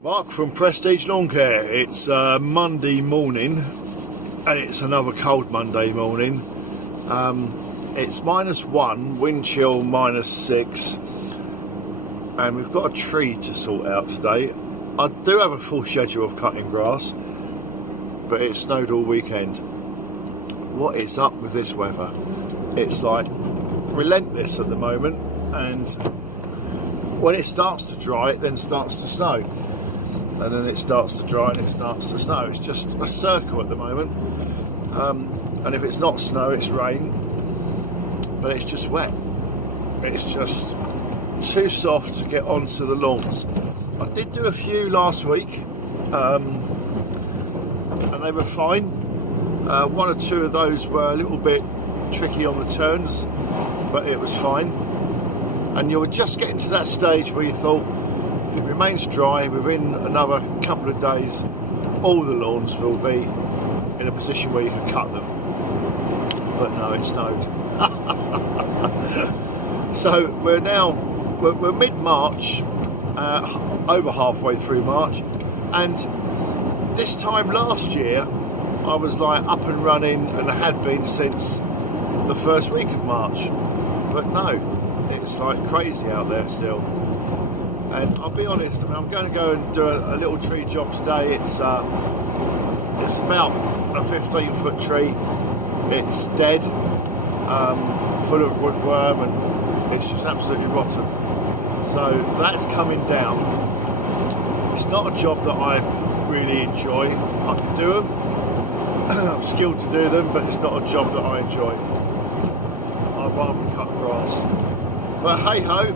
Mark from Prestige Lawn Care. It's Monday morning and it's another cold Monday morning. It's -1, wind chill -6, and we've got a tree to sort out today. I do have a full schedule of cutting grass, but it snowed all weekend. What is up with this weather? It's like relentless at the moment, and when it starts to dry it then starts to snow, and then it starts to dry and it starts to snow. It's just a circle at the moment, and if it's not snow it's rain, but it's just wet. It's just too soft to get onto the lawns. I did do a few last week, and they were fine. One or two of those were a little bit tricky on the turns, but it was fine. And you were just getting to that stage where you thought, if it remains dry within another couple of days, all the lawns will be in a position where you can cut them. But no, it snowed. So we're mid-March, over halfway through March, and this time last year I was like up and running, and I had been since the first week of March. But no, it's like crazy out there still. And I'll be honest, I'm going to go and do a little tree job today. It's about a 15-foot tree. It's dead, full of woodworm, and it's just absolutely rotten. So that's coming down. It's not a job that I really enjoy. I can do them, I'm skilled to do them, but it's not a job that I enjoy. I'd rather cut grass. But hey ho,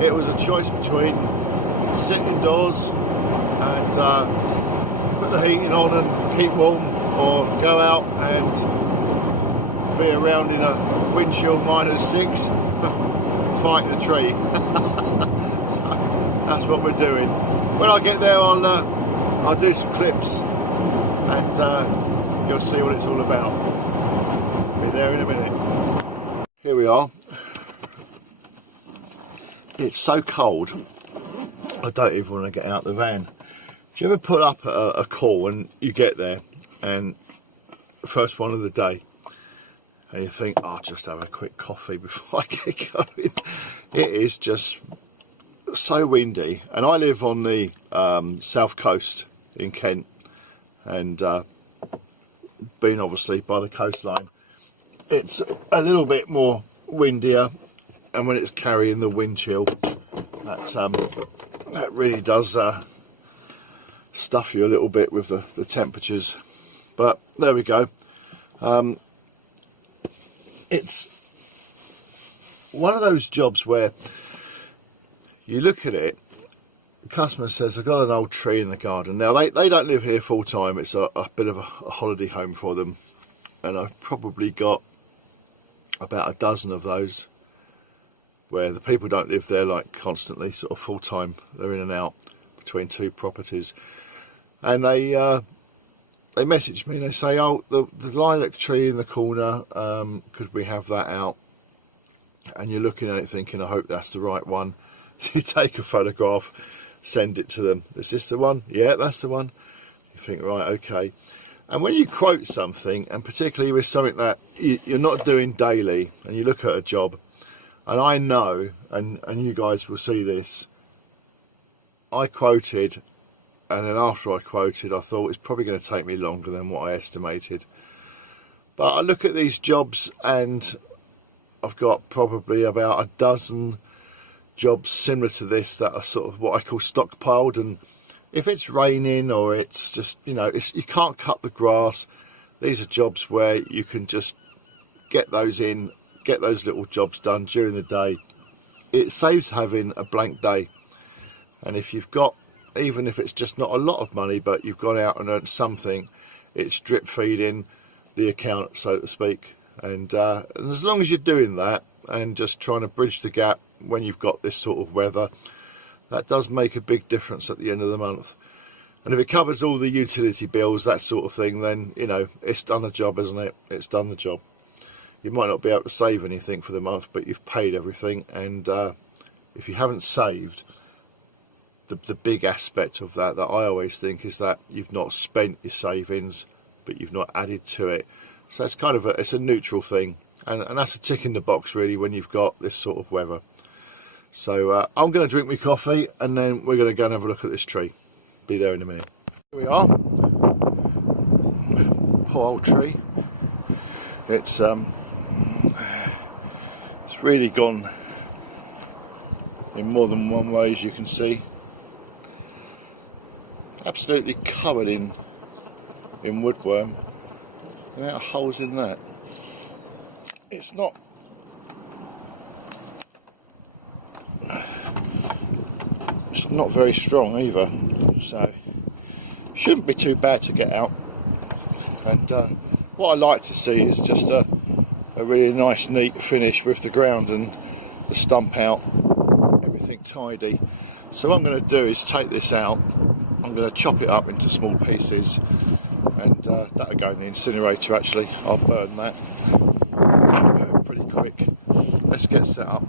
it was a choice between sit indoors and put the heating on and keep warm, or go out and be around in a wind chill -6 fighting a tree. So that's what we're doing. When I get there I'll do some clips and you'll see what it's all about. Be there in a minute. Here we are. It's so cold I don't even want to get out the van. Do you ever put up a call and you get there and the first one of the day and you think, oh, I'll just have a quick coffee before I get going? It is just so windy, and I live on the south coast in Kent, and being obviously by the coastline, it's a little bit more windier, and when it's carrying the wind chill, that really does stuff you a little bit with the temperatures. But there we go. It's one of those jobs where you look at it, the customer says, I've got an old tree in the garden. Now they don't live here full time, it's a bit of a holiday home for them, and I've probably got about a dozen of those where the people don't live there like constantly, sort of full time. They're in and out between two properties, and they message me. They say, "Oh, the lilac tree in the corner, could we have that out?" And you're looking at it thinking, "I hope that's the right one." So you take a photograph, send it to them. Is this the one? Yeah, that's the one. You think, right, okay. And when you quote something, and particularly with something that you're not doing daily, and you look at a job, and I know, and you guys will see this, I quoted, and then after I quoted, I thought it's probably going to take me longer than what I estimated. But I look at these jobs, and I've got probably about a dozen jobs similar to this that are sort of what I call stockpiled. And if it's raining or it's just, you can't cut the grass, these are jobs where you can just get those in, get those little jobs done during the day. It saves having a blank day. And if you've got, even if it's just not a lot of money, but you've gone out and earned something, it's drip feeding the account, so to speak. And as long as you're doing that and just trying to bridge the gap when you've got this sort of weather, that does make a big difference at the end of the month. And if it covers all the utility bills, that sort of thing, then it's done the job, isn't it? It's done the job. You might not be able to save anything for the month, but you've paid everything. And if you haven't saved, the big aspect of that I always think is that you've not spent your savings, but you've not added to it. So it's kind of it's a neutral thing, and that's a tick in the box really when you've got this sort of weather. So I'm going to drink my coffee, and then we're going to go and have a look at this tree. Be there in a minute. Here we are. Poor old tree. It's really gone in more than one way, as you can see. Absolutely covered in woodworm. The amount of holes in that. It's not very strong either, so shouldn't be too bad to get out. And what I like to see is just a really nice neat finish with the ground and the stump out, everything tidy. So what I'm going to do is take this out, I'm going to chop it up into small pieces, and that'll go in the incinerator. Actually, I'll burn that. I'll burn it pretty quick. Let's get set up.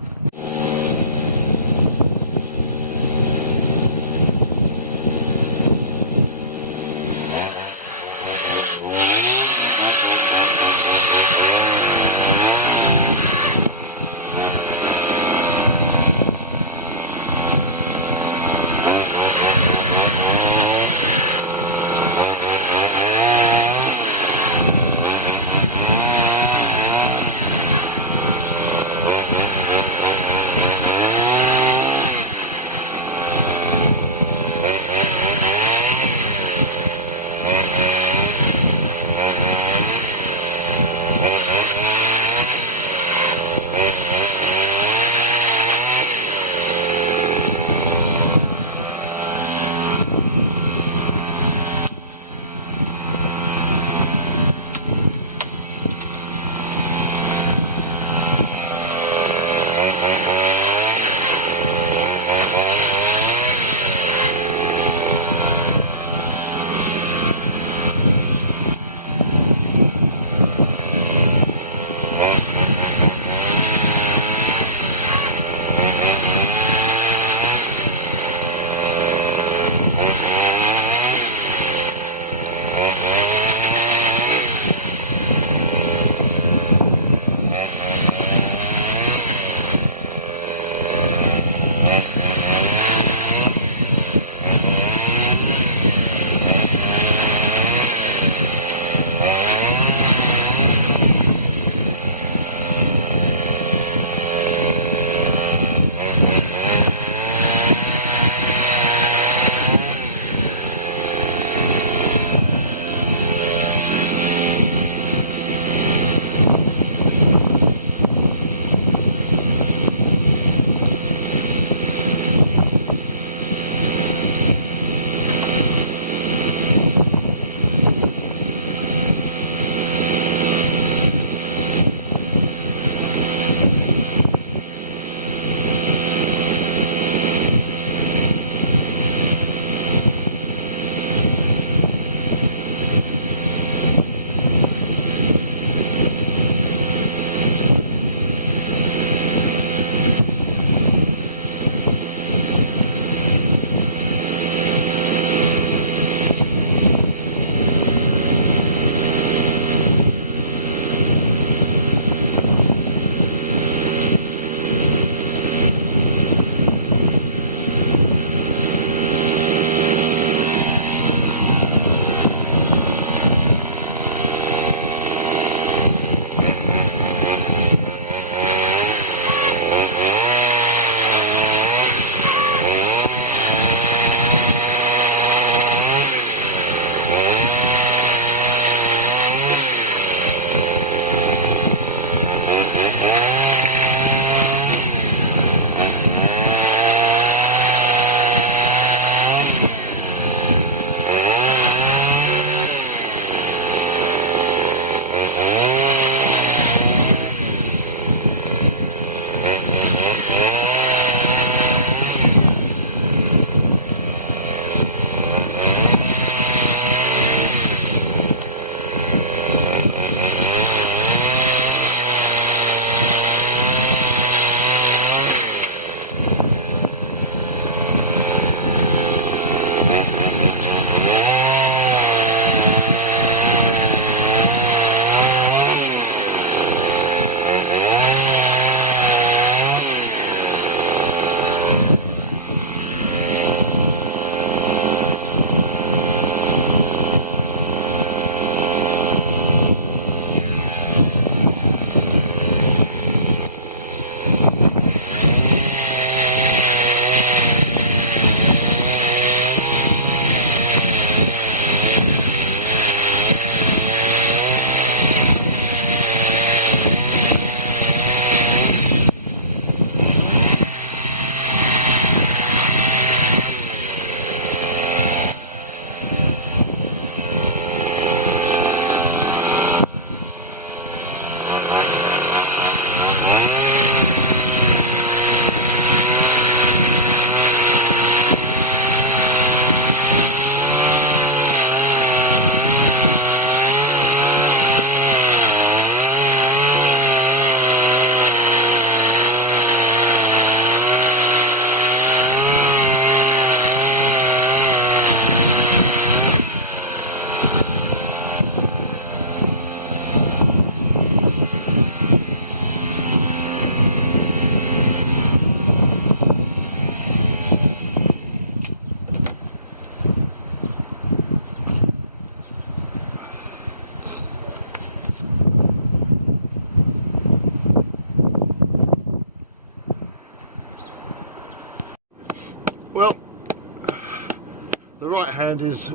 right hand is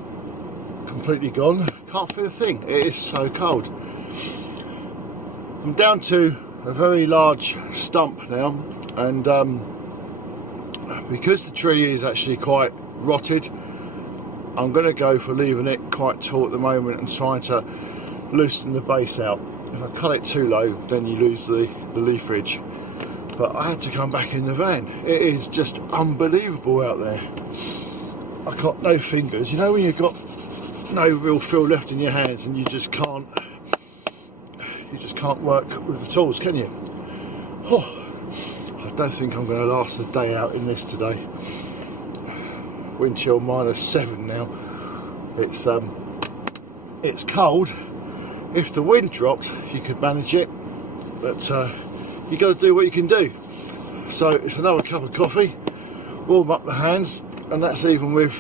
completely gone. Can't feel a thing. It is so cold. I'm down to a very large stump now, and because the tree is actually quite rotted, I'm going to go for leaving it quite tall at the moment and trying to loosen the base out. If I cut it too low, then you lose the leafage. But I had to come back in the van. It is just unbelievable out there. I got no fingers. You know when you've got no real feel left in your hands and you just can't work with the tools, can you? Oh, I don't think I'm going to last a day out in this today. Wind chill -7 now. It's cold. If the wind dropped, you could manage it, but you got to do what you can do. So it's another cup of coffee, warm up the hands, and that's even with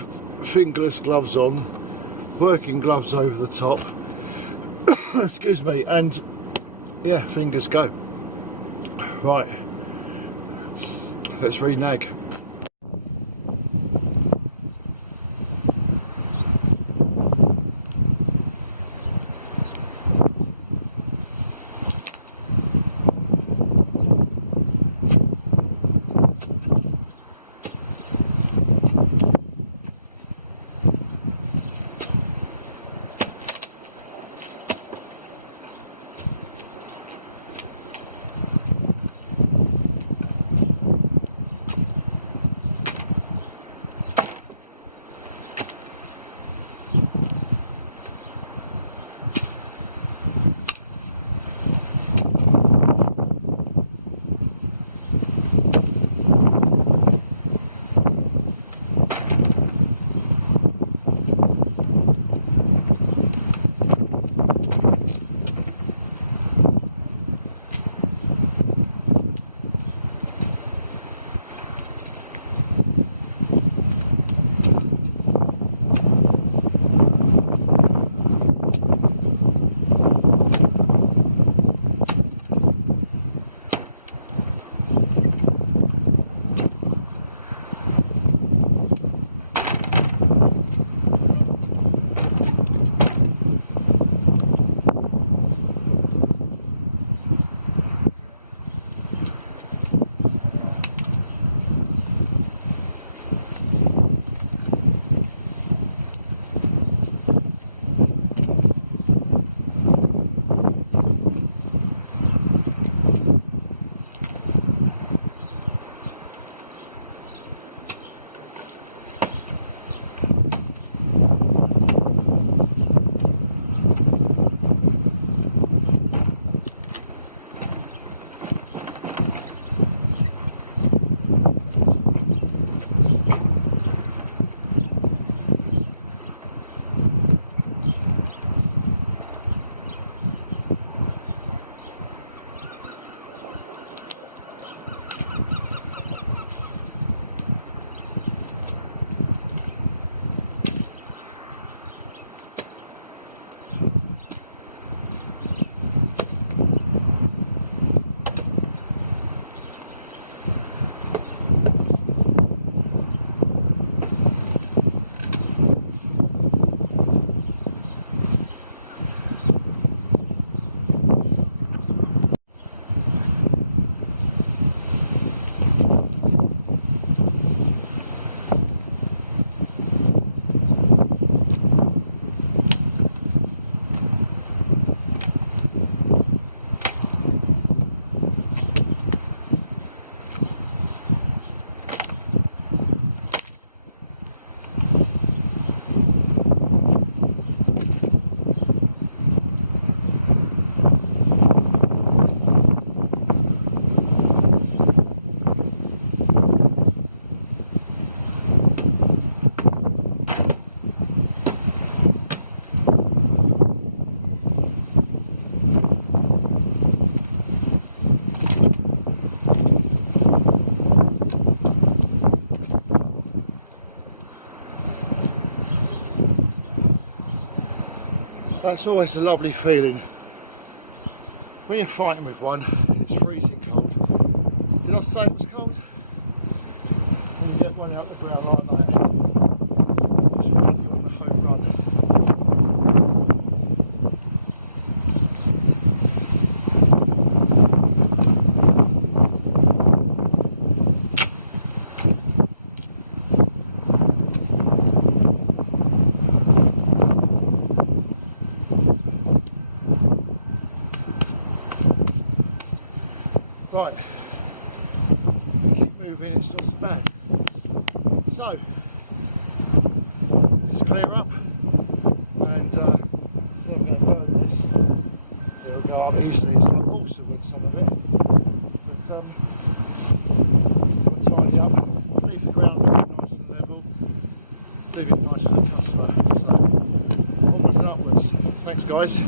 fingerless gloves on, working gloves over the top. Excuse me, and yeah, fingers go. Right, let's reneg. That's always a lovely feeling. When you're fighting with one, it's freezing cold. Did I say it was cold? When you get one out the ground like that, it's Right, keep moving, it's not so bad. So, let's clear up, and so I'm going to burn this. It'll go up easily, it's like balsa wood, some of it. But we'll tidy up, leave the ground nice and level, leave it nice for the customer. So, onwards and upwards. Thanks guys.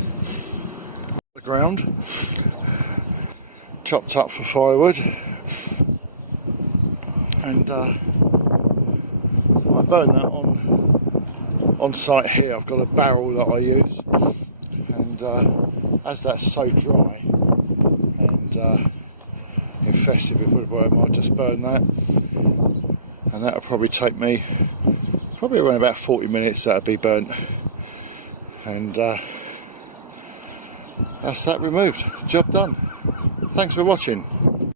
The ground, chopped up for firewood, and I burn that on site here. I've got a barrel that I use, and as that's so dry and infested with woodworm, I'll just burn that, and that'll probably take me around about 40 minutes. That'll be burnt, and that's that removed. Job done. Thanks for watching.